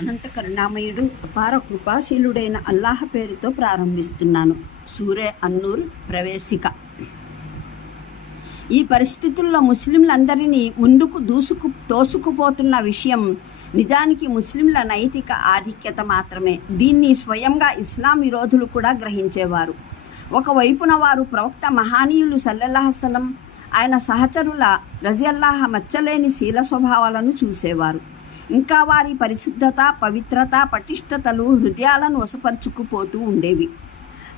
అనంత కరుణామయుడు అపార కృపాశీలుడైన అల్లాహ పేరుతో ప్రారంభిస్తున్నాను. సూరే అన్నూర్ ప్రవేశిక. ఈ పరిస్థితుల్లో ముస్లింలందరినీ ముందుకు దూసుకు తోసుకుపోతున్న విషయం నిజానికి ముస్లింల నైతిక ఆధిక్యత మాత్రమే. దీన్ని స్వయంగా ఇస్లాం విరోధులు కూడా గ్రహించేవారు. ఒకవైపున వారు ప్రవక్త మహానీయులు సల్లల్లాహసలం ఆయన సహచరుల రజియల్లాహ మచ్చలేని శీల స్వభావాలను చూసేవారు. ఇంకా వారి పరిశుద్ధత పవిత్రత పటిష్టతలు హృదయాలను వశపరుచుకుపోతూ ఉండేవి.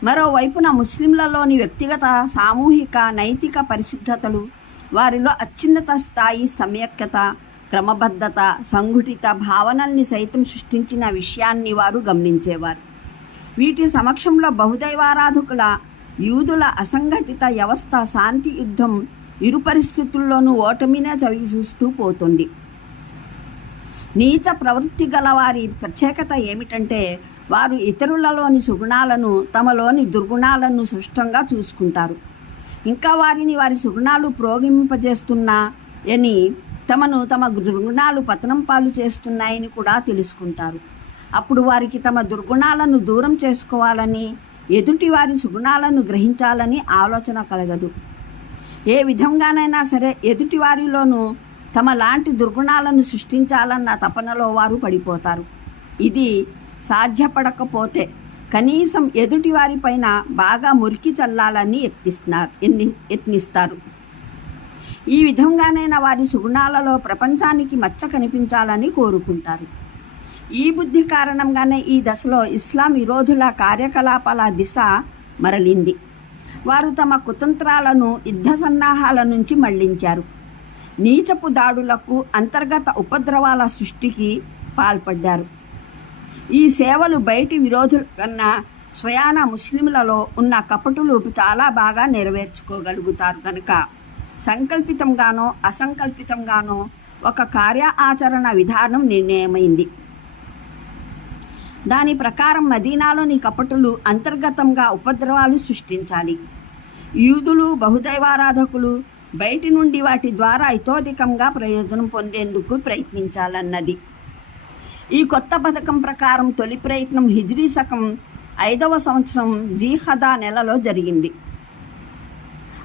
మరోవైపున ముస్లింలలోని వ్యక్తిగత సామూహిక నైతిక పరిశుద్ధతలు వారిలో అత్యున్నత స్థాయి సమ్యక్యత క్రమబద్ధత సంఘటిత భావనల్ని సైతం సృష్టించిన విషయాన్ని వారు గమనించేవారు. వీటి సమక్షంలో బహుదైవారాధకుల యూదుల అసంఘటిత వ్యవస్థ శాంతి యుద్ధం ఇరు పరిస్థితుల్లోనూ ఓటమినే చవి చూస్తూ పోతుంది. నీచ ప్రవృత్తి గల వారి ప్రత్యేకత ఏమిటంటే వారు ఇతరులలోని సుగుణాలను తమలోని దుర్గుణాలను స్పష్టంగా చూసుకుంటారు. ఇంకా వారిని వారి సుగుణాలు ప్రోగింపజేస్తున్నా అని తమను తమ దుర్గుణాలు పతనం పాలు చేస్తున్నాయని కూడా తెలుసుకుంటారు. అప్పుడు వారికి తమ దుర్గుణాలను దూరం చేసుకోవాలని ఎదుటి వారి సుగుణాలను గ్రహించాలని ఆలోచన కలగదు. ఏ విధంగానైనా సరే ఎదుటి వారిలోనూ తమ లాంటి దుర్గుణాలను సృష్టించాలన్న తపనలో వారు పడిపోతారు. ఇది సాధ్యపడకపోతే కనీసం ఎదుటి వారిపైన బాగా మురికి చల్లాలని యత్నిస్తున్నారు ఎన్ని యత్నిస్తారు. ఈ విధంగానైనా వారి సుగుణాలలో ప్రపంచానికి మచ్చ కనిపించాలని కోరుకుంటారు. ఈ బుద్ధి కారణంగానే ఈ దశలో ఇస్లాం విరోధుల కార్యకలాపాల దిశ మరలింది. వారు తమ కుతంత్రాలను యుద్ధ సన్నాహాల నుంచి మళ్ళించారు. నీచపు దాడులకు అంతర్గత ఉపద్రవాల సృష్టికి పాల్పడ్డారు. ఈ సేవలు బయటి విరోధుల కన్నా స్వయాన ముస్లింలలో ఉన్న కపటులు చాలా బాగా నెరవేర్చుకోగలుగుతారు కనుక సంకల్పితంగానో అసంకల్పితంగానో ఒక కార్య ఆచరణ విధానం నిర్ణయమైంది. దాని ప్రకారం మదీనాలోని కపటులు అంతర్గతంగా ఉపద్రవాలు సృష్టించాలి. యూదులు బహుదైవారాధకులు బయటి నుండి వాటి ద్వారా ఇతోధికంగా ప్రయోజనం పొందేందుకు ప్రయత్నించాలన్నది. ఈ కొత్త పథకం ప్రకారం తొలి ప్రయత్నం హిజ్రీ శకం ఐదవ సంవత్సరం జీహదా నెలలో జరిగింది.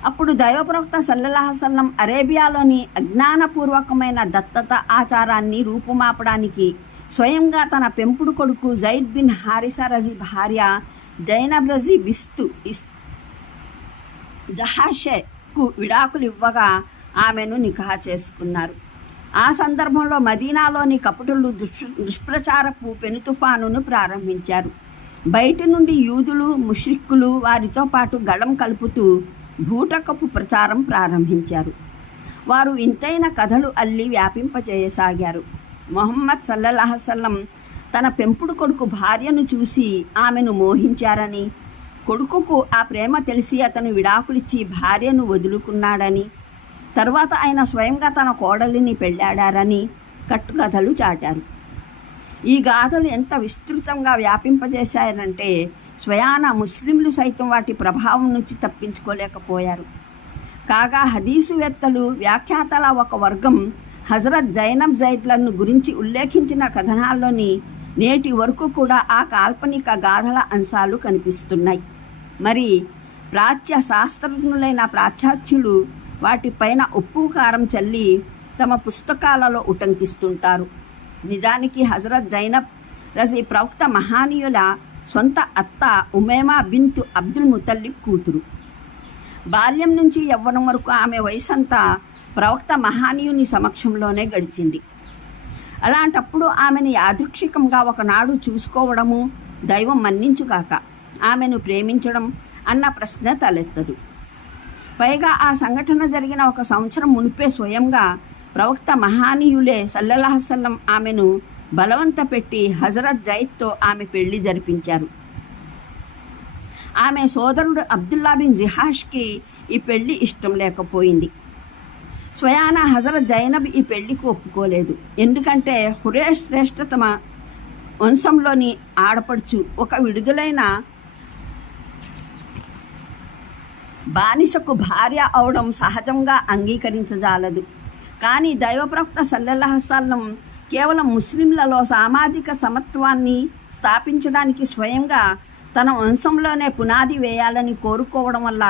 అప్పుడు దైవప్రవక్త సల్లల్లాహసల్లం అరేబియాలోని అజ్ఞానపూర్వకమైన దత్తత ఆచారాన్ని రూపుమాపడానికి స్వయంగా తన పెంపుడు కొడుకు జైద్ బిన్ హారిసా రజీ భార్య జైనబ్ రజీ బిస్తు ఇస్ కు విడాకులు ఇవ్వగా ఆమెను నిఖా చేసుకున్నారు. ఆ సందర్భంలో మదీనాలోని కపటులు దుష్ దుష్ప్రచారపు పెను తుఫానును ప్రారంభించారు. బయటి నుండి యూదులు ముష్రిక్కులు వారితో పాటు గళం కలుపుతూ భూటకపు ప్రచారం ప్రారంభించారు. వారు ఇంతైన కథలు అల్లి వ్యాపింపజేయసాగారు. మొహమ్మద్ సల్లల్లాహసల్లం తన పెంపుడు కొడుకు భార్యను చూసి ఆమెను మోహించారని కొడుకుకు ఆ ప్రేమ తెలిసి అతను విడాకులిచ్చి భార్యను వదులుకున్నాడని తర్వాత ఆయన స్వయంగా తన కోడలిని పెళ్ళాడారని కట్టుకథలు చాటారు. ఈ గాథలు ఎంత విస్తృతంగా వ్యాపింపజేశాయనంటే స్వయాన ముస్లింలు సైతం వాటి ప్రభావం నుంచి తప్పించుకోలేకపోయారు. కాగా హదీసువేత్తలు వ్యాఖ్యాతల ఒక వర్గం హజరత్ జైనబ్ జైద్లను గురించి ఉల్లేఖించిన కథనాల్లోని నేటి వరకు కూడా ఆ కాల్పనిక గాథల అంశాలు కనిపిస్తున్నాయి. మరి ప్రాచ్య శాస్త్రజ్ఞులైన ప్రాచాత్యులు వాటిపైన ఉప్పు కారం చల్లి తమ పుస్తకాలలో ఉటంకిస్తుంటారు. నిజానికి హజరత్ జైనబ్ రజీ ప్రవక్త మహానీయుల సొంత అత్త ఉమేమా బింతు అబ్దుల్ ముతల్లిబ్ కూతురు. బాల్యం నుంచి యవ్వనం వరకు ఆమె వయసంతా ప్రవక్త మహానీయుని సమక్షంలోనే గడిచింది. అలాంటప్పుడు ఆమెను యాదృక్షికంగా ఒకనాడు చూసుకోవడము దైవం మన్నించుగాక. ఆమెను ప్రేమించడం అన్న ప్రశ్న తలెత్తదు. పైగా ఆ సంఘటన జరిగిన ఒక సంవత్సరం మునిపే స్వయంగా ప్రవక్త మహానీయులే సల్లల్లాహసల్లం ఆమెను బలవంత పెట్టి హజరత్ జైద్తో ఆమె పెళ్ళి జరిపించారు. ఆమె సోదరుడు అబ్దుల్లా బిన్ జిహాష్కి ఈ పెళ్ళి ఇష్టం లేకపోయింది. స్వయాన హజరత్ జైనబ్ ఈ పెళ్ళికి ఒప్పుకోలేదు. ఎందుకంటే హురేష్ శ్రేష్ఠతమ వంశంలోని ఆడపడుచు ఒక విడుదలైన బానిసకు భార్య అవడం సహజంగా అంగీకరించజాలదు. కానీ దైవప్రవక్త సల్లల్లాహసల్లం కేవలం ముస్లింలలో సామాజిక సమత్వాన్ని స్థాపించడానికి స్వయంగా తన వంశంలోనే పునాది వేయాలని కోరుకోవడం వల్ల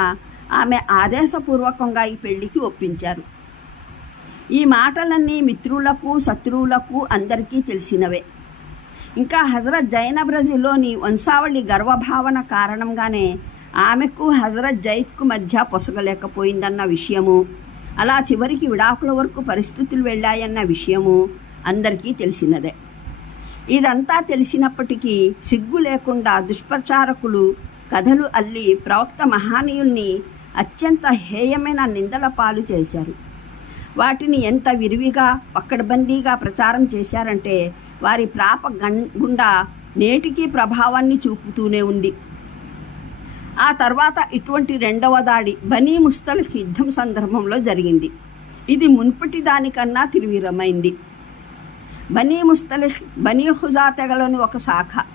ఆమె ఆదేశపూర్వకంగా ఈ పెళ్ళికి ఒప్పించారు. ఈ మాటలన్నీ మిత్రులకు శత్రువులకు అందరికీ తెలిసినవే. ఇంకా హజరత్ జైనబ్ రజీలోని వంశావళి గర్వభావన కారణంగానే ఆమెకు హజరత్ జైద్కు మధ్య పొసగలేకపోయిందన్న విషయము అలా చివరికి విడాకుల వరకు పరిస్థితులు వెళ్ళాయన్న విషయము అందరికీ తెలిసినదే. ఇదంతా తెలిసినప్పటికీ సిగ్గు లేకుండా దుష్ప్రచారకులు కథలు అల్లి ప్రవక్త మహానీయుల్ని అత్యంత హేయమైన నిందల పాలు చేశారు. వాటిని ఎంత విరివిగా పక్కడబందీగా ప్రచారం చేశారంటే వారి ప్రాప గం- గుండా నేటికీ ప్రభావాన్ని చూపుతూనే ఉంది. ఆ తర్వాత ఇటువంటి రెండవ దాడి బనీ ముస్తలిఫ్ యుద్ధం సందర్భంలో జరిగింది. ఇది మున్పటి దానికన్నా తిరువిరమైంది. బనీ ముస్తలిఫ్ బనీ హుజా తెగలోని ఒక శాఖ.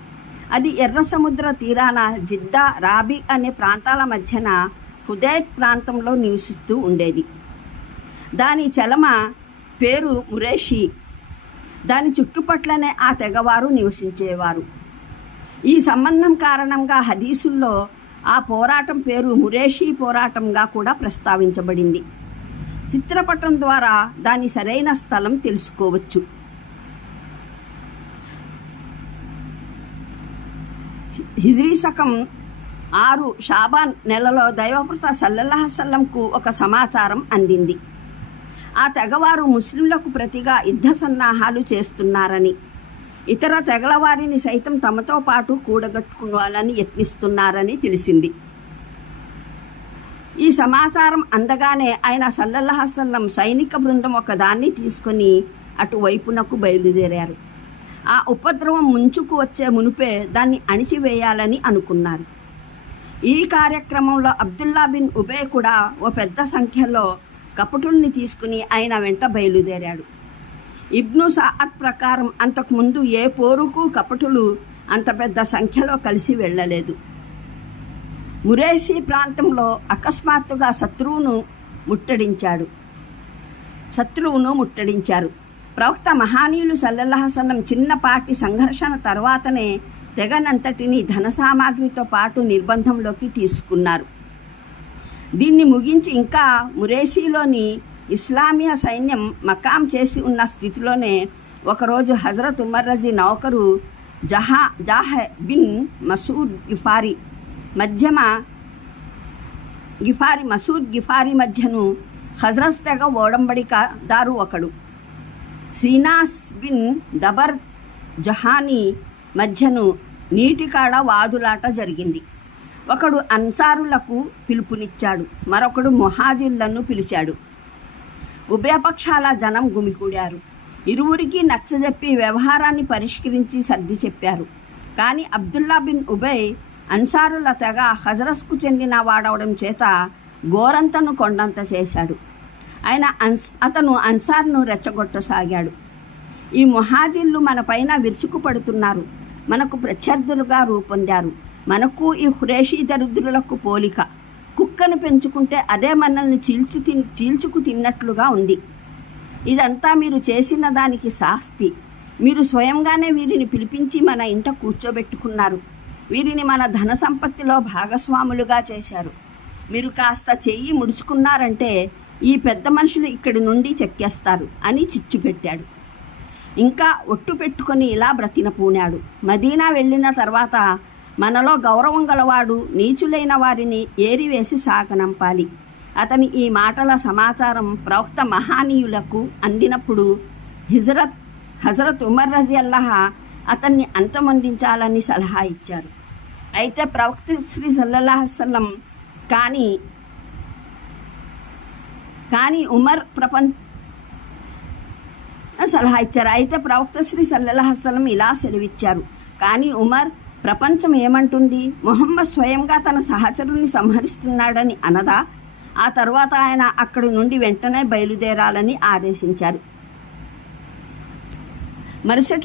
అది ఎర్ర సముద్ర తీరాన జిద్దా రాబి అనే ప్రాంతాల మధ్యన హుదైత్ ప్రాంతంలో నివసిస్తూ ఉండేది. దాని చలమ పేరు మురేషి. దాని చుట్టుపట్లనే ఆ తెగవారు నివసించేవారు. ఈ సంబంధం కారణంగా హదీసుల్లో ఆ పోరాటం పేరు మురేషీ పోరాటంగా కూడా ప్రస్తావించబడింది. చిత్రపటం ద్వారా దాని సరైన స్థలం తెలుసుకోవచ్చు. హిజ్రీ శకం ఆరు షాబాన్ నెలలో దైవప్రత సల్లల్లాహసల్లంకు ఒక సమాచారం అందింది. ఆ తెగవారు ముస్లింలకు ప్రతిగా యుద్ధ సన్నాహాలు చేస్తున్నారని ఇతర తెగల వారిని సైతం తమతో పాటు కూడగట్టుకోవాలని యత్నిస్తున్నారని తెలిసింది. ఈ సమాచారం అందగానే ఆయన సల్లల్లాహసల్లం సైనిక బృందం ఒకదాన్ని తీసుకొని అటువైపునకు బయలుదేరారు. ఆ ఉపద్రవం ముంచుకు వచ్చే మునుపే దాన్ని అణిచివేయాలని అనుకున్నారు. ఈ కార్యక్రమంలో అబ్దుల్లా బిన్ ఉబే కూడా ఓ పెద్ద సంఖ్యలో కపటుల్ని తీసుకుని ఆయన వెంట బయలుదేరాడు. ఇబ్ను సాద్ ప్రకారం అంతకుముందు ఏ పోరుకు కపటులు అంత పెద్ద సంఖ్యలో కలిసి వెళ్ళలేదు. మురేసి ప్రాంతంలో అకస్మాత్తుగా శత్రువును ముట్టడించాడు. శత్రువును ముట్టడించారు. ప్రవక్త మహానీయులు సల్లల్లాహసనం చిన్నపాటి సంఘర్షణ తర్వాతనే తెగనంతటిని ధన సామాగ్రితో పాటు నిర్బంధంలోకి తీసుకున్నారు. దీన్ని ముగించి ఇంకా మురేసీలోని ఇస్లామియా సైన్యం మకాం చేసి ఉన్న స్థితిలోనే ఒకరోజు హజరత్ ఉమర్ రజీ నౌకరు జహా జాహ బిన్ మసూద్ గిఫారీ మధ్యమ గిఫారి మసూద్ గిఫారీ మధ్యను హజరత్ తెగ ఓడంబడికదారు ఒకడు. సీనాస్ బిన్ దబర్ జహానీ మధ్యను నీటికాడ వాదులాట జరిగింది. ఒకడు అన్సారులకు పిలుపునిచ్చాడు. మరొకడు మొహాజిల్లను పిలిచాడు. ఉభయపక్షాల జనం గుమికూడారు. ఇరువురికి నచ్చజెప్పి వ్యవహారాన్ని పరిష్కరించి సర్ది చెప్పారు. కానీ అబ్దుల్లా బిన్ ఉబయ్ అన్సారుల తెగ హజరస్కు చెందిన వాడవడం చేత గోరంతను కొండంత చేశాడు. ఆయన అన్స్ అతను అన్సార్ను రెచ్చగొట్టసాగాడు. ఈ మొహాజిల్లు మన పైన విరుచుకుపడుతున్నారు. మనకు ప్రత్యర్థులుగా రూపొందారు. మనకు ఈ హురేషీ దరిద్రులకు పోలిక. కుక్కను పెంచుకుంటే అదే మనల్ని చీల్చు తిన్ చీల్చుకు తిన్నట్లుగా ఉంది. ఇదంతా మీరు చేసిన దానికి శాస్తి. మీరు స్వయంగానే వీరిని పిలిపించి మన ఇంట కూర్చోబెట్టుకున్నారు. వీరిని మన ధన సంపత్తిలో భాగస్వాములుగా చేశారు. మీరు కాస్త చెయ్యి ముడుచుకున్నారంటే ఈ పెద్ద మనుషులు ఇక్కడి నుండి చెక్కేస్తారు అని చిచ్చు పెట్టాడు. ఇంకా ఒట్టు పెట్టుకొని ఇలా బ్రతిన పూనాడు. మదీనా వెళ్ళిన తర్వాత మనలో గౌరవం గలవాడు నీచులైన వారిని ఏరివేసి సాగనంపాలి. అతని ఈ మాటల సమాచారం ప్రవక్త మహానీయులకు అందినప్పుడు హిజరత్ హజరత్ ఉమర్ రజియల్లాహ అతన్ని అంతమొందించాలని సలహా ఇచ్చారు. అయితే ప్రవక్త శ్రీ సల్లల్లాహసల్లం కానీ కానీ ఉమర్ ప్రపంచ సలహా ఇచ్చారు. అయితే ప్రవక్త శ్రీ సల్లల్లాహసలం ఇలా సెలవిచ్చారు. కానీ ఉమర్ ప్రపంచం ఏమంటుంది? మొహమ్మద్ స్వయంగా తన సహచరుని సంహరిస్తున్నాడని అనదా? ఆ తర్వాత ఆయన అక్కడి నుండి వెంటనే బయలుదేరాలని ఆదేశించారు. మరుసటి